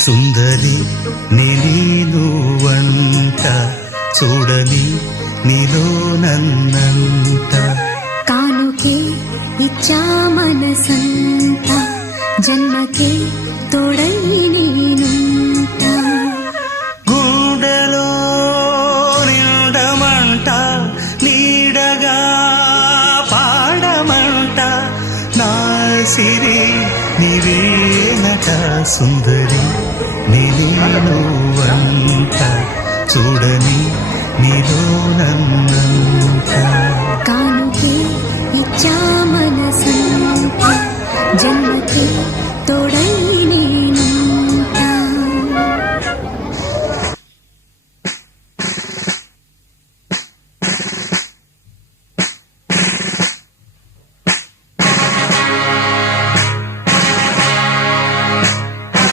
సుందరి నేను వంట చూడని నీలో నన్నంట కానుకే ఇచ్చా మనసంత జన్మకే తోడై నేనుంట గుండెలో నిండమంట నీడగా పాడమంట నా సిరి నీవేనట సుందరి నేను వంట చూడని నీలో నన్నంట కానుకే ఇచ్చా మనసంత జన్మకే తోడై